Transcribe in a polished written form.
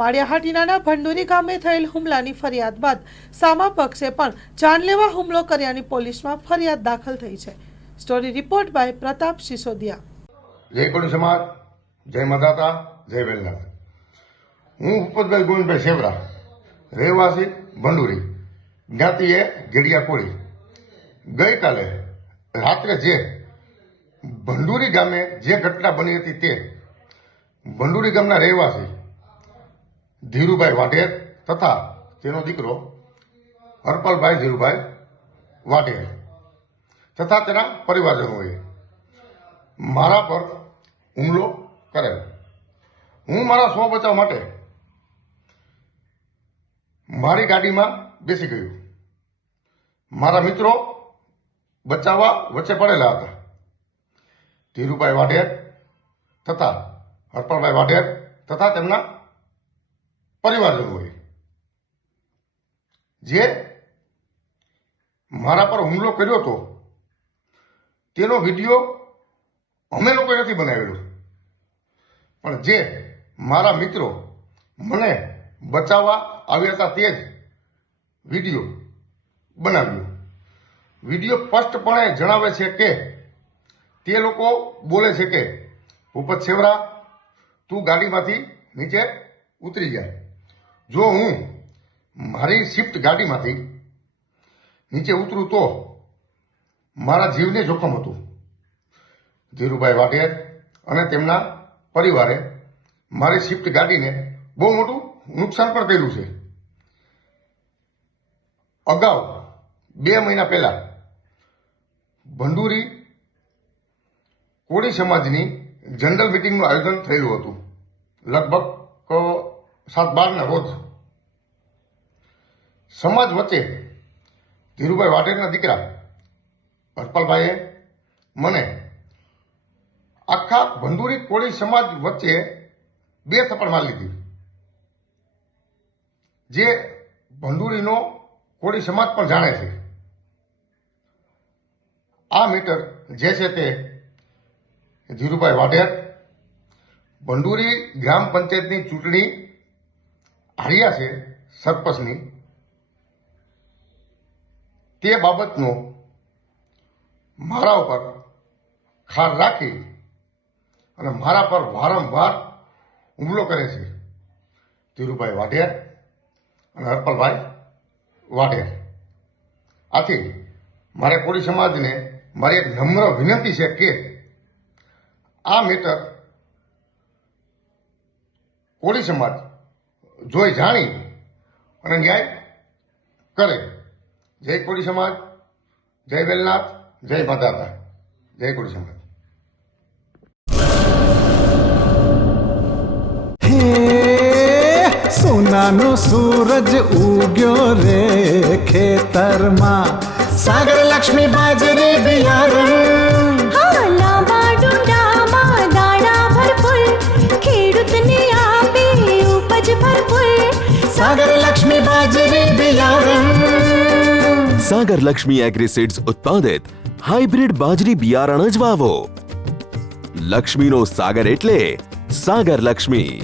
માળિયાહાટીના ભંડુરી ગામે થયેલ હુમલાની ફરિયાદ બાદ સામા પક્ષે પણ જાનલેવા હુમલો કર્યાની પોલીસમાં ફરિયાદ દાખલ થઈ છે. Story report by Pratap Sisodiya. જય કોળી સમાજ, જય મદાતા, જય વેલનાથ. હું ભૂપતભાઈ ગોવિંદભાઈ સેવરા, રહેવાસી ભંડુરી, જ્ઞાતિએ ઘેડિયા કોળી. ગઈકાલે રાત્રે જે ભંડુરી ગામે જે ઘટના બની હતી તે ભંડુરી ગામના રહેવાસી ધીરુભાઈ વાઢેર તથા તેનો દીકરો હરપલભાઈ ધીરુભાઈ વાઢેર તથા તેના પરિવારજનોએ મારા પર હુમલો કરેલ. હું મારા સ્વ બચાવ માટે મારી ગાડીમાં બેસી ગયો. મારા મિત્રો બચાવવા વચ્ચે પડેલા હતા. ધીરુભાઈ વાઢેર તથા હરપલભાઈ વાઢેર તથા તેમના પરિવારજનોએ જે મારા પર હુમલો કર્યો હતો તેનો વિડીયો અમે લોકોએ નથી બનાવેલો, પણ જે મારા મિત્રો મને બચાવવા આવ્યા હતા તે જ વિડીયો બનાવ્યો. વિડીયો સ્પષ્ટપણે જણાવે છે કે તે લોકો બોલે છે કે ભૂપત સેવરા, તું ગાડીમાંથી નીચે ઉતરી જાય. જો હું મારી સ્વિફ્ટ ગાડીમાંથી નીચે ઉતરું તો મારા જીવને જોખમ હતું. ધીરુભાઈ વાઢેર અને તેમના પરિવારે મારી સ્વિફ્ટ ગાડીને બહુ મોટું નુકસાન પણ કર્યું છે. અગાઉ 2 મહિના પહેલા ભંડુરી કોળી સમાજની જનરલ મિટિંગનું આયોજન થયેલું હતું. લગભગ 7/12ના રોજ સમાજ વચ્ચે ધીરુભાઈ વાઢેરના દીકરા હરપલભાઈએ મને આખા ભંડુરી કોળી સમાજ વચ્ચે 2 થપ્પડ મારી લીધી. જે ભંડુરીનો કોળી સમાજ પણ જાણે છે. આ મેટર જે છે તે ધીરુભાઈ વાઢેર ભંડુરી ગ્રામ પંચાયતની ચૂંટણી હાર્યા છે સરપંચની, તે બાબતનો મારા ઉપર ખાર રાખી અને મારા પર વારંવાર હુમલો કરે છે ધીરુભાઈ વાઢેર અને હરપલભાઈ વાઢેર. આથી મારે કોળી સમાજને મારી એક નમ્ર વિનંતી છે કે આ મેટર કોળી સમાજ જોઈ જાણી અને ન્યાય કરે. જય કોળી સમાજ, જય વેલનાથ, જય મદાતા, જય કોળી સમાજ. સોનાનો સૂરજ ઉગ્યો રે ખેતરમાં, સાગર લક્ષ્મી બાજરી બિયારણ, લાંબા ડુંડામાં દાણા ભરપૂર, ખેડૂતને આપે ઉપજ ભરપૂર. સાગર લક્ષ્મી બાજરી બિયારણ. સાગર લક્ષ્મી એગ્રીસીડ્સ ઉત્પાદિત હાઇબ્રિડ બાજરી બિયારણ જ વાવો. લક્ષ્મીનો સાગર એટલે સાગર લક્ષ્મી.